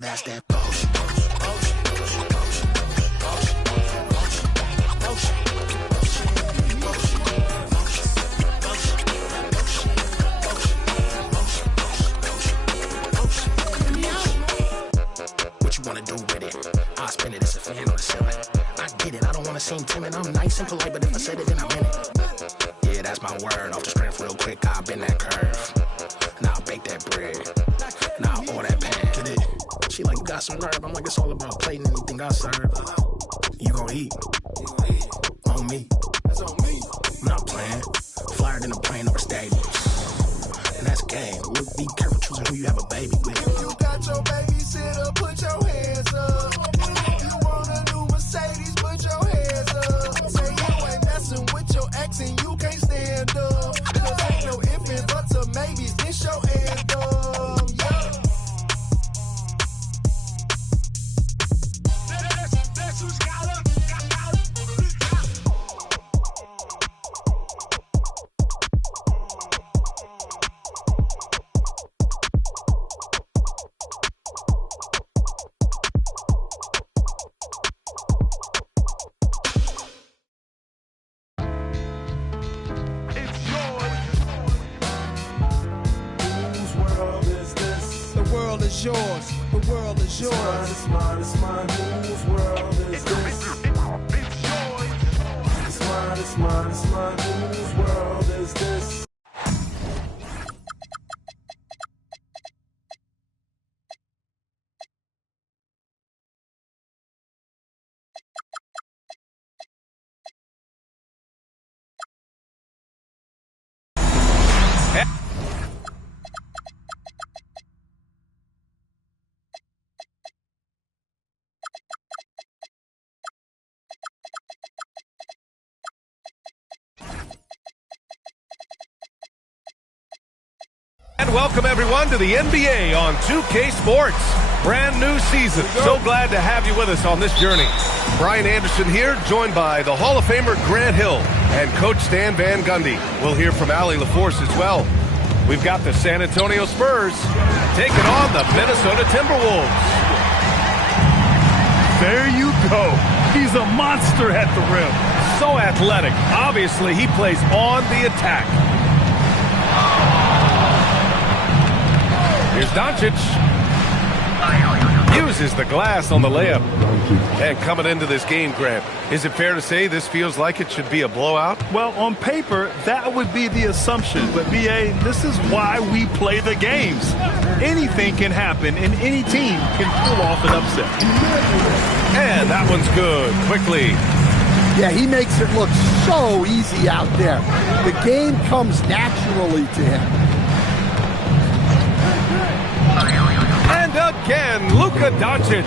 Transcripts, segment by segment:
That's that potion. What you wanna do with it? I'll spend it as a fan on the ceiling. I get it, I don't wanna seem timid. I'm nice and polite, but if I said it, then I meant it. Yeah, that's my word. Off the strength real quick, I'll bend that curve. Now I'll bake that bread. Now I'll order that pan. Get it? She like, you got some nerve. I'm like, it's all about plating anything I serve. You gon' eat. On me. That's on me. I'm not playing. Flyer than a plane over stadiums. And that's game. Look, be careful choosing who you have a baby with. If you got your babysitter, put your hands up. If you want a new Mercedes, put your hands up. Say you ain't messing with your ex and you can't stand up. Cause ain't no if and buts or maybes, it's your anthem. Yeah. That's who's got it. Yours, the world is yours. It's mine, it's mine, whose world is this? It's yours. It's mine, it's mine, it's mine, whose world is this? Welcome everyone to the NBA on 2K Sports. Brand new season. So glad to have you with us on this journey. Brian Anderson here, joined by the Hall of Famer Grant Hill and Coach Stan Van Gundy. We'll hear from Allie LaForce as well. We've got the San Antonio Spurs taking on the Minnesota Timberwolves. There you go. He's a monster at the rim. So athletic. Obviously, he plays on the attack. Here's Doncic. Uses the glass on the layup. And coming into this game, Grant, is it fair to say this feels like it should be a blowout? Well, on paper, that would be the assumption. But, B.A., this is why we play the games. Anything can happen, and any team can pull off an upset. And that one's good. Quickly. Yeah, he makes it look so easy out there. The game comes naturally to him. And again, Luka Doncic.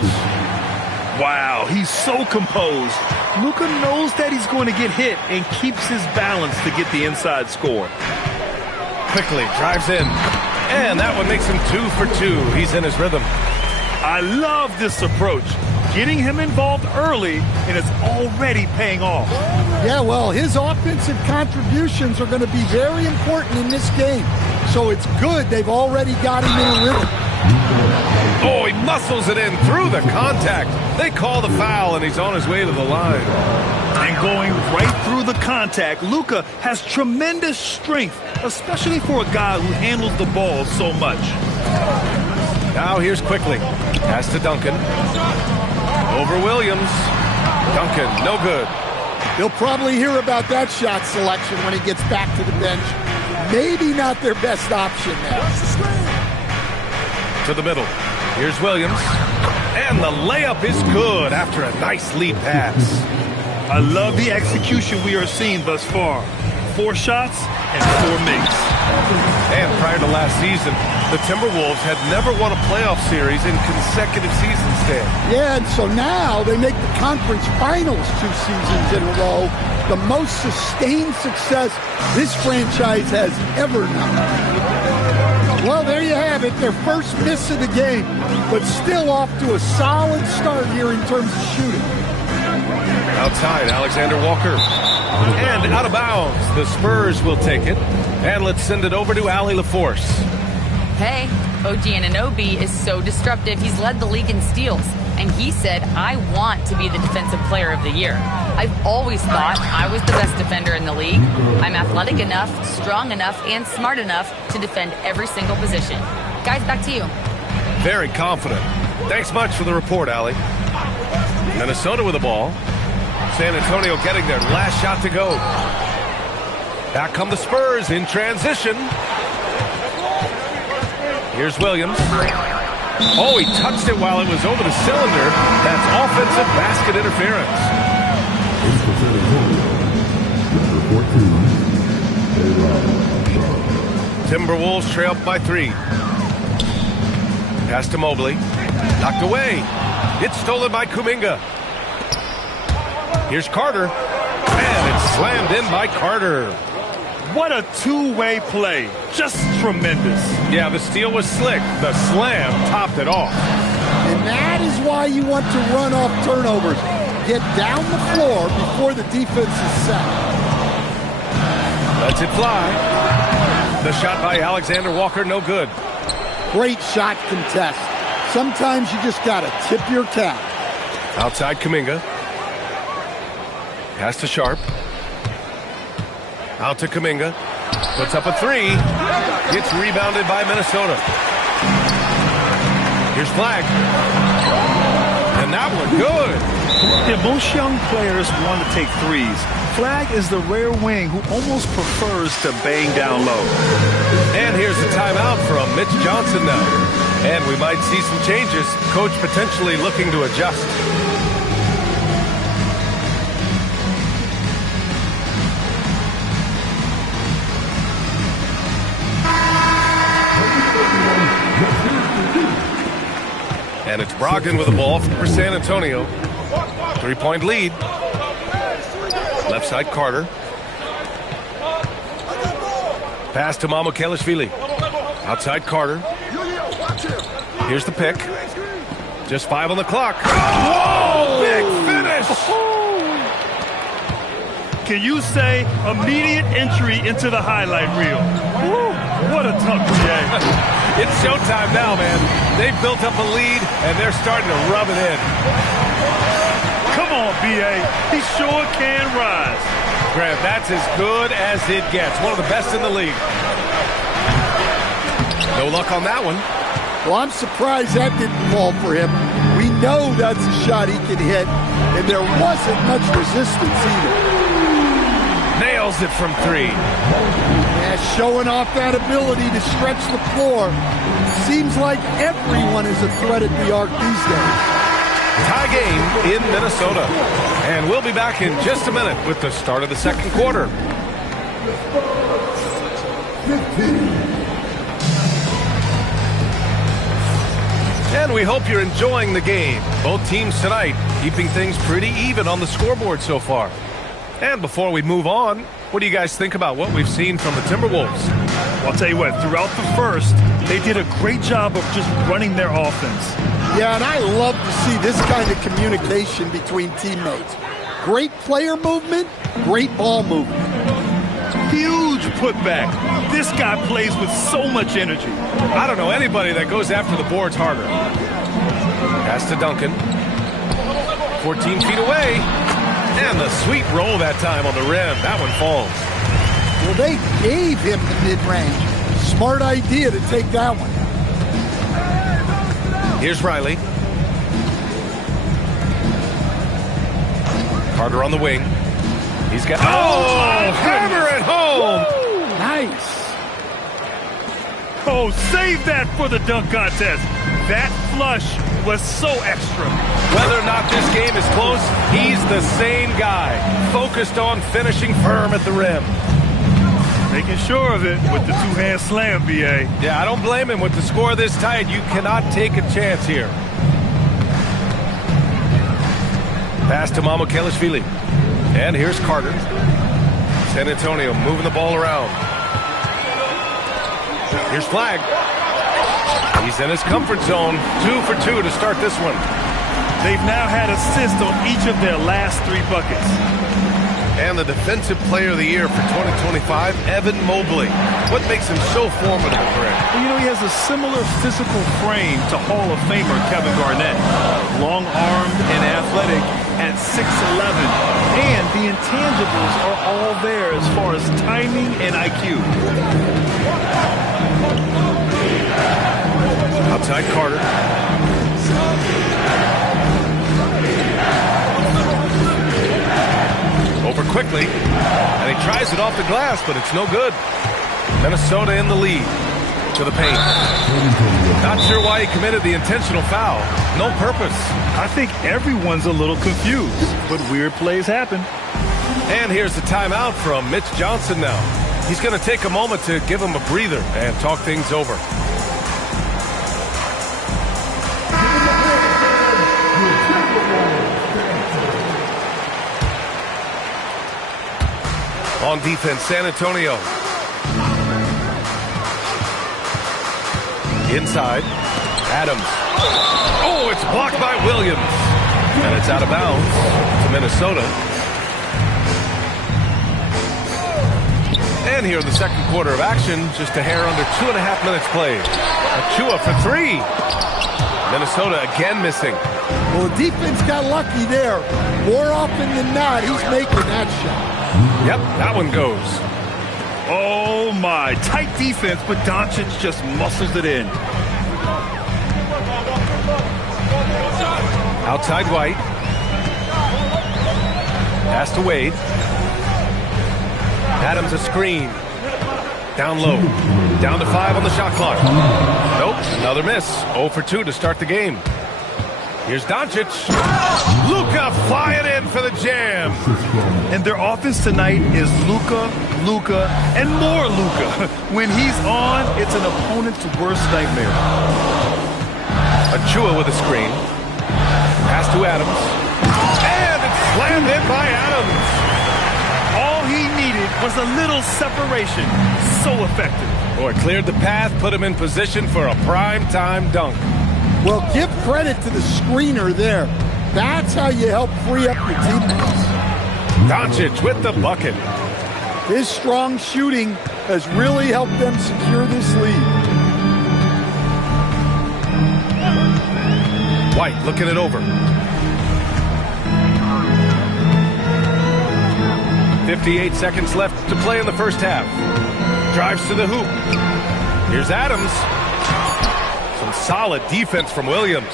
Wow, he's so composed. Luka knows that he's going to get hit and keeps his balance to get the inside score. Quickly drives in. And that one makes him 2 for 2. He's in his rhythm. I love this approach. Getting him involved early, and it's already paying off. Yeah, well, his offensive contributions are going to be very important in this game. So it's good they've already got him in a rhythm. Oh, he muscles it in through the contact. They call the foul, and he's on his way to the line. And going right through the contact, Luka has tremendous strength, especially for a guy who handles the ball so much. Now here's Quickly. Pass to Duncan. Over Williams. Duncan, no good. He'll probably hear about that shot selection when he gets back to the bench. Maybe not their best option now. To the middle. Here's Williams. And the layup is good after a nice lead pass. I love the execution we are seeing thus far. 4 shots and 4 makes. And prior to last season, the Timberwolves had never won a playoff series in consecutive seasons, Dan. Yeah, and so now they make the conference finals 2 seasons in a row. The most sustained success this franchise has ever known. Well, there you have it, their first miss of the game, but still off to a solid start here in terms of shooting. Outside, Alexander Walker. And out of bounds, the Spurs will take it. And let's send it over to Allie LaForce. Hey, OG Anunoby is so disruptive. He's led the league in steals. And he said, I want to be the Defensive Player of the Year. I've always thought I was the best defender in the league. I'm athletic enough, strong enough, and smart enough to defend every single position. Guys, back to you. Very confident. Thanks much for the report, Allie. Minnesota with the ball. San Antonio getting their last shot to go. Back come the Spurs in transition. Here's Williams. Oh, he touched it while it was over the cylinder. That's offensive basket interference. Timberwolves trail by 3. Pass to Mobley. Knocked away. It's stolen by Kuminga. Here's Carter. And it's slammed in by Carter. What a two-way play. Just tremendous. Yeah, the steal was slick. The slam topped it off. And that is why you want to run off turnovers. Get down the floor before the defense is set. Lets it fly. The shot by Alexander Walker, no good. Great shot contest. Sometimes you just got to tip your cap. Outside Kuminga. Pass to Sharp. Out to Kuminga. Puts up a 3. Gets rebounded by Minnesota. Here's Flag. And that one good. Yeah, most young players want to take threes. Flag is the rare wing who almost prefers to bang down low. And here's a timeout from Mitch Johnson now. And we might see some changes. Coach potentially looking to adjust. And it's Brogdon with the ball for San Antonio. 3-point lead. Left side Carter. Pass to Mamukelashvili. Outside Carter. Here's the pick. Just 5 on the clock. Whoa! Big finish! Can you say immediate entry into the highlight reel? Woo, what a tough game. It's showtime now, man. They've built up a lead, and they're starting to rub it in. Come on, B.A. He sure can rise. Grant, that's as good as it gets. One of the best in the league. No luck on that one. Well, I'm surprised that didn't fall for him. We know that's a shot he can hit, and there wasn't much resistance either. Nails it from 3. Yeah, showing off that ability to stretch the floor. Seems like everyone is a threat at the arc these days. Tie game in Minnesota. And we'll be back in just a minute with the start of the second quarter. And we hope you're enjoying the game. Both teams tonight keeping things pretty even on the scoreboard so far. And before we move on, what do you guys think about what we've seen from the Timberwolves? Well, I'll tell you what, throughout the first, they did a great job of just running their offense. Yeah, and I love to see this kind of communication between teammates. Great player movement, great ball movement. Huge putback. This guy plays with so much energy. I don't know anybody that goes after the boards harder. Pass to Duncan. 14 feet away. And the sweet roll that time on the rim. That one falls. Well, they gave him the mid-range. Smart idea to take that one. Here's Riley. Carter on the wing. He's got... Oh, hammer it home! Woo! Nice. Oh, save that for the dunk contest. That flush was so extra. Whether or not this game is close, he's the same guy. Focused on finishing firm at the rim. Making sure of it with the two-hand slam, B.A. Yeah, I don't blame him. With the score this tight, you cannot take a chance here. Pass to Mamukelashvili. And here's Carter. San Antonio moving the ball around. Here's Flag. He's in his comfort zone. 2 for 2 to start this one. They've now had assists on each of their last 3 buckets. And the Defensive Player of the Year for 2025, Evan Mobley. What makes him so formidable, Greg? Well, you know, he has a similar physical frame to Hall of Famer Kevin Garnett. Long-armed and athletic at 6'11". And the intangibles are all there as far as timing and IQ. Outside Carter. Over quickly, and he tries it off the glass, but it's no good. Minnesota in the lead to the paint. Not sure why he committed the intentional foul. No purpose. I think everyone's a little confused, but weird plays happen. And here's the timeout from Mitch Johnson now. He's going to take a moment to give him a breather and talk things over. On defense, San Antonio. Inside, Adams. Oh, it's blocked by Williams. And it's out of bounds to Minnesota. And here in the second quarter of action, just a hair under 2.5 minutes played. Achua for three. Minnesota again missing. Well, the defense got lucky there. More often than not, he's making that shot. Yep, that one goes. Oh, my. Tight defense, but Doncic just muscles it in. Outside White. Pass to Wade. Adams a screen. Down low. Down to 5 on the shot clock. Nope, another miss. 0 for 2 to start the game. Here's Doncic. Luka flying in for the jam. And their offense tonight is Luka, and more Luka. When he's on, it's an opponent's worst nightmare. Achua with a screen. Pass to Adams. And it's slammed in by Adams. All he needed was a little separation. So effective. Boy, cleared the path, put him in position for a prime-time dunk. Well, give credit to the screener there. That's how you help free up your teammates. Doncic with the bucket. His strong shooting has really helped them secure this lead. White looking it over. 58 seconds left to play in the first half. Drives to the hoop. Here's Adams. Some solid defense from Williams.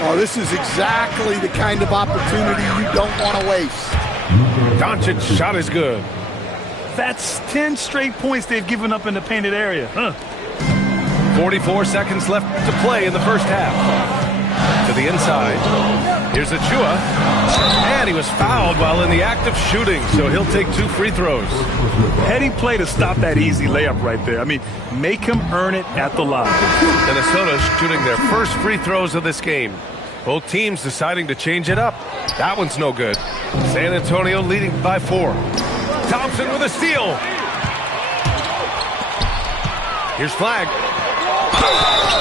Oh, this is exactly the kind of opportunity you don't want to waste. Doncic's shot is good. That's 10 straight points they've given up in the painted area. 44 seconds left to play in the first half. To the inside. Here's Achua. And he was fouled while in the act of shooting, so he'll take 2 free throws. Heady play to stop that easy layup right there. I mean, make him earn it at the line. Minnesota shooting their first free throws of this game. Both teams deciding to change it up. That one's no good. San Antonio leading by 4. Thompson with a steal. Here's Flag.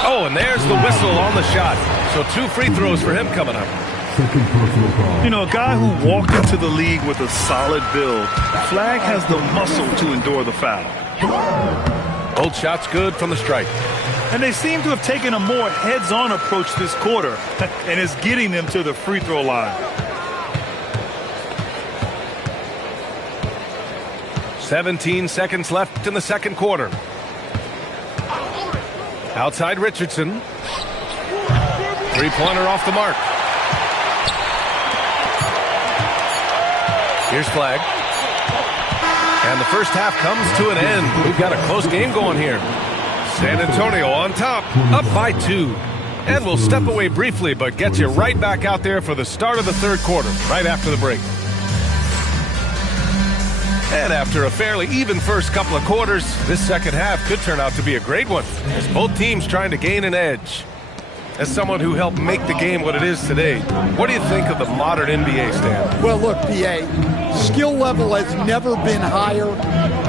Oh, and there's the whistle on the shot. So 2 free throws for him coming up. You know, a guy who walked into the league with a solid build, Flag has the muscle to endure the foul. Both shots good from the stripe. And they seem to have taken a more heads-on approach this quarter, and it's getting them to the free throw line. 17 seconds left in the second quarter. Outside Richardson. Three-pointer off the mark. Here's Flag. And the first half comes to an end. We've got a close game going here. San Antonio on top, up by 2. And we'll step away briefly, but get you right back out there for the start of the third quarter, right after the break. And after a fairly even first couple of quarters, this second half could turn out to be a great one, as both teams trying to gain an edge. As someone who helped make the game what it is today, what do you think of the modern NBA, Stan? Well, look, PA, skill level has never been higher.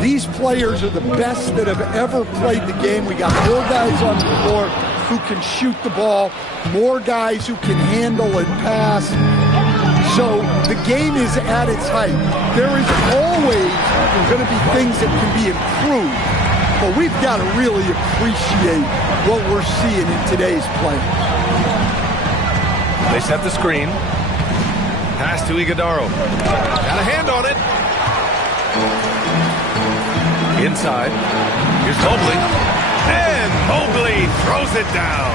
These players are the best that have ever played the game. We got more guys on the floor who can shoot the ball, more guys who can handle and pass. So the game is at its height. There is always going to be things that can be improved, but we've got to really appreciate what we're seeing in today's play. They set the screen. Pass to Iguodaro. Got a hand on it. Inside. Here's Mobley. And Mobley throws it down.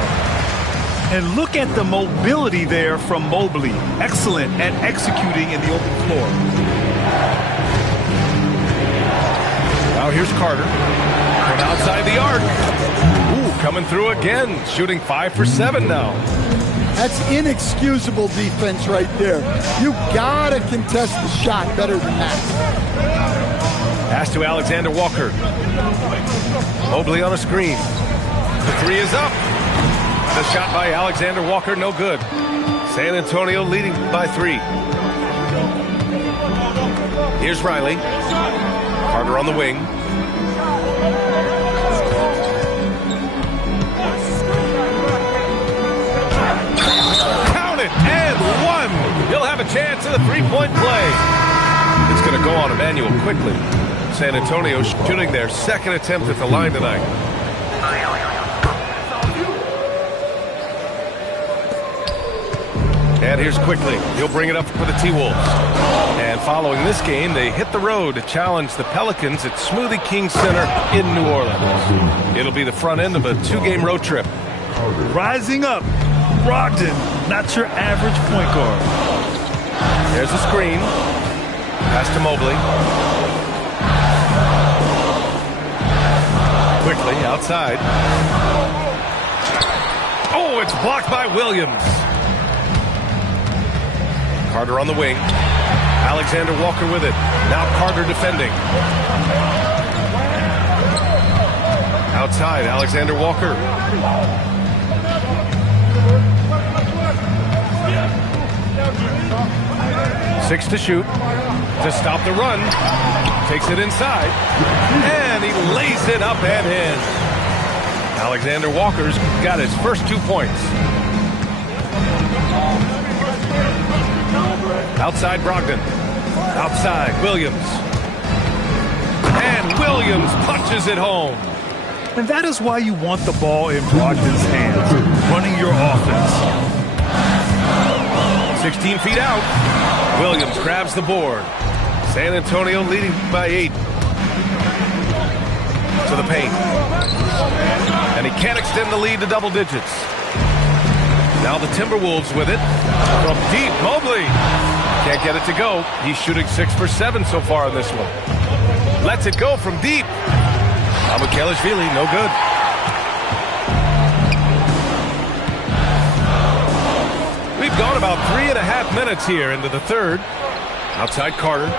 And look at the mobility there from Mobley. Excellent at executing in the open floor. Now here's Carter. From outside the arc. Ooh, coming through again. Shooting 5 for 7 now. That's inexcusable defense right there. You gotta contest the shot better than that. Pass to Alexander Walker. Mobley on a screen. The three is up. The shot by Alexander Walker, no good. San Antonio leading by 3. Here's Riley. Carter on the wing. Count it, and 1. He'll have a chance at a three-point play. It's going to go on Emmanuel quickly. San Antonio shooting their second attempt at the line tonight. And here's Quickly. He'll bring it up for the T-Wolves. And following this game, they hit the road to challenge the Pelicans at Smoothie King Center in New Orleans. It'll be the front end of a 2-game road trip. Rising up, Brogdon, not your average point guard. There's the screen. Pass to Mobley. Quickly outside. Oh, it's blocked by Williams. Carter on the wing. Alexander Walker with it. Now Carter defending. Outside, Alexander Walker. Six to shoot. To stop the run. Takes it inside. And he lays it up and in. Alexander Walker's got his first 2 points. Outside Brogdon. Outside Williams. And Williams punches it home. And that is why you want the ball in Brogdon's hands, running your offense. 16 feet out. Williams grabs the board. San Antonio leading by 8. To the paint. And he can't extend the lead to double digits. Now the Timberwolves with it. From deep, Mobley. Can't get it to go. He's shooting 6 for 7 so far in this one. Lets it go from deep. Abukelashvili, no good. We've gone about 3.5 minutes here into the third. Outside Carter.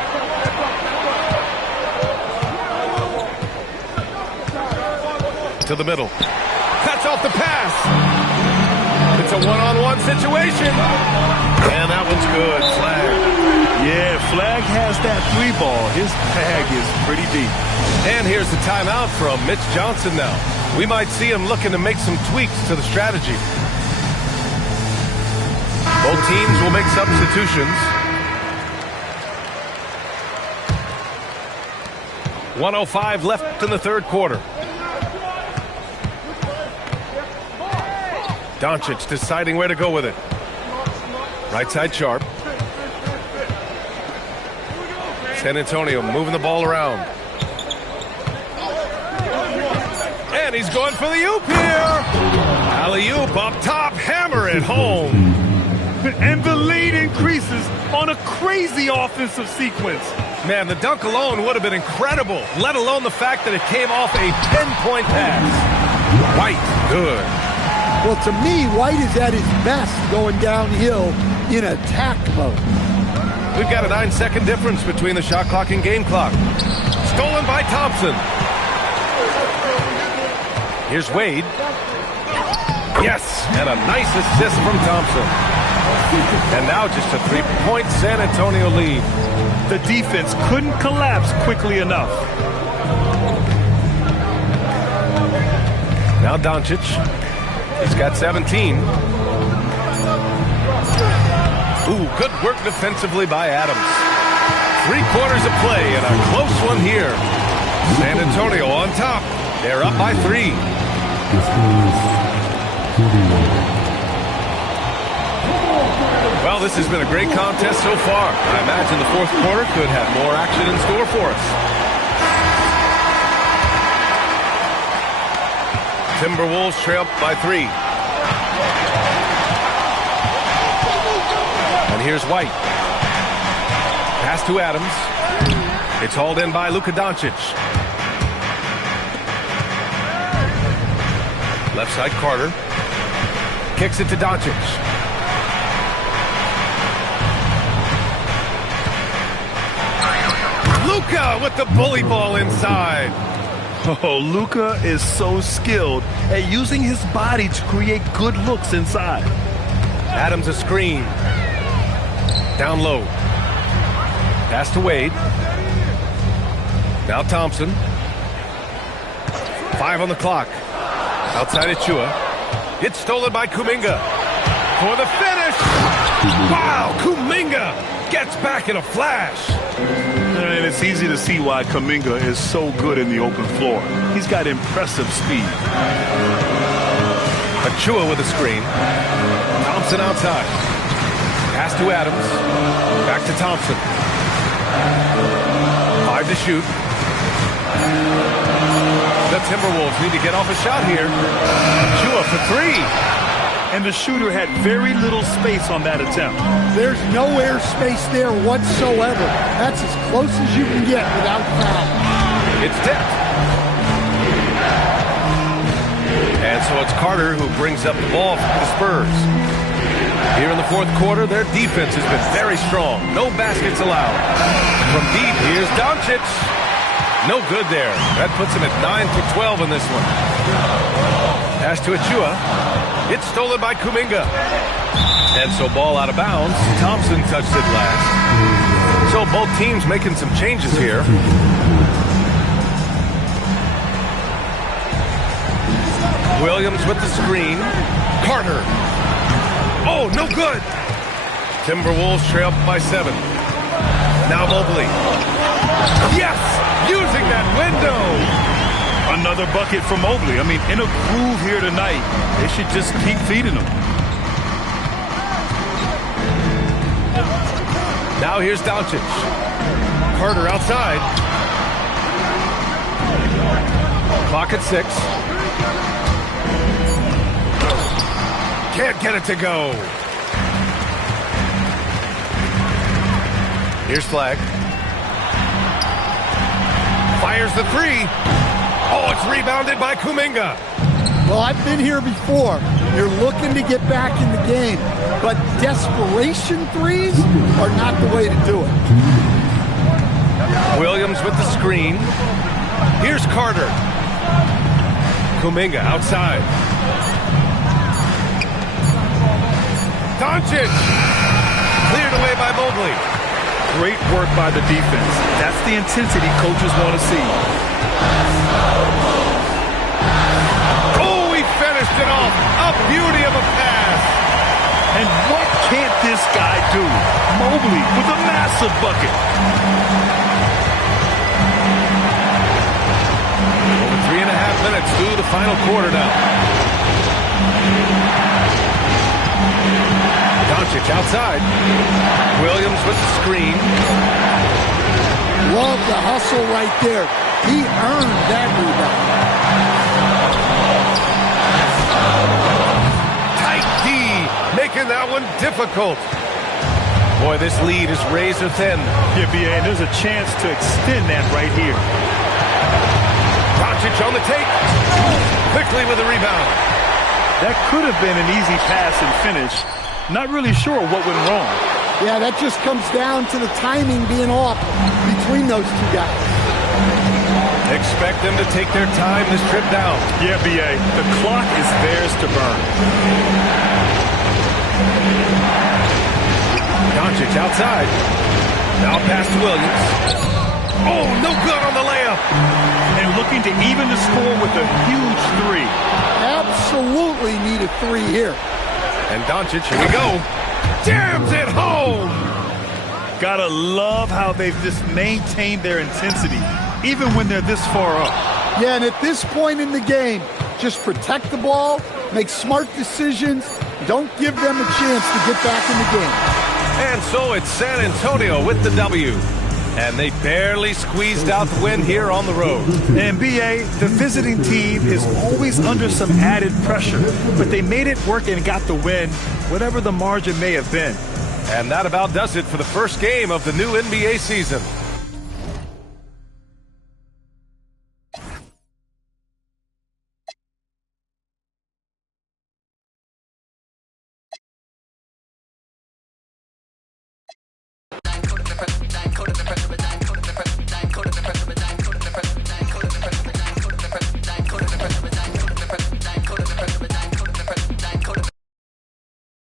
To the middle. Cuts off the pass. It's a one-on-one situation. And that one's good. Flag. Yeah, Flag has that 3 ball. His bag is pretty deep. And here's the timeout from Mitch Johnson now. We might see him looking to make some tweaks to the strategy. Both teams will make substitutions. 1:05 left in the third quarter. Doncic deciding where to go with it. Right side Sharp. San Antonio moving the ball around. And he's going for the oop here. Alley-oop up top, hammer it home. And the lead increases on a crazy offensive sequence. Man, the dunk alone would have been incredible, let alone the fact that it came off a 10-point pass. White, good. Well, to me, White is at his best going downhill in attack mode. We've got a 9-second difference between the shot clock and game clock. Stolen by Thompson. Here's Wade. Yes, and a nice assist from Thompson. And now just a 3-point San Antonio lead. The defense couldn't collapse quickly enough. Now Doncic. He's got 17. Ooh, good work defensively by Adams. 3 quarters of play and a close one here. San Antonio on top. They're up by 3. Well, this has been a great contest so far. I imagine the 4th quarter could have more action in store for us. Timberwolves trail by 3. And here's White. Pass to Adams. It's hauled in by Luka Doncic. Left side Carter. Kicks it to Doncic. Luka with the bully ball inside. Oh, Luka is so skilled at using his body to create good looks inside. Adams a screen. Down low. Pass to Wade. Now Thompson. 5 on the clock. Outside Achua. It's stolen by Kuminga. For the finish. Wow, Kuminga gets back in a flash. And it's easy to see why Kuminga is so good in the open floor. He's got impressive speed. Achua with a screen. Thompson outside. Pass to Adams. Back to Thompson. 5 to shoot. The Timberwolves need to get off a shot here. Achua for 3. And the shooter had very little space on that attempt. There's no air space there whatsoever. That's as close as you can get without foul. It's tipped. And so it's Carter who brings up the ball for the Spurs. Here in the 4th quarter, their defense has been very strong. No baskets allowed. From deep, here's Doncic. No good there. That puts him at 9 for 12 in this one. Pass to Achua. It's stolen by Kuminga. And so ball out of bounds. Thompson touched it last. So both teams making some changes here. Williams with the screen. Carter. Oh, no good. Timberwolves trail by 7. Now Mobley. Yes! Using that window. Another bucket for Mobley. I mean, in a groove here tonight. They should just keep feeding him. Now here's Doncic. Carter outside. Clock at 6. Can't get it to go. Here's Flag. Fires the 3. Oh, it's rebounded by Kuminga. Well, I've been here before. You're looking to get back in the game, but desperation threes are not the way to do it. Williams with the screen. Here's Carter. Kuminga outside. Doncic. Cleared away by Mobley. Great work by the defense. That's the intensity coaches want to see. Oh, he finished it off. A beauty of a pass. And what can't this guy do? Mobley with a massive bucket. Over 3.5 minutes through the final quarter now. Doncic outside. Williams with the screen. Love the hustle right there. He earned that rebound. Tight D, making that one difficult. Boy, this lead is razor thin. Yeah, B.A., and there's a chance to extend that right here. Doncic on the take. Quickly with a rebound. That could have been an easy pass and finish. Not really sure what went wrong. Yeah, that just comes down to the timing being off between those two guys. Expect them to take their time this trip down. Yeah, B.A., the clock is theirs to burn. Doncic outside. Now pass to Williams. Oh, no good on the layup. And looking to even the score with a huge 3. Absolutely need a 3 here. And Doncic, here we go. Jams it home. Gotta love how they've just maintained their intensity, even when they're this far up. Yeah, and at this point in the game, just protect the ball, make smart decisions, don't give them a chance to get back in the game. And so it's San Antonio with the W. And they barely squeezed out the win here on the road. And BA, the visiting team is always under some added pressure, but they made it work and got the win, whatever the margin may have been. And that about does it for the first game of the new NBA season.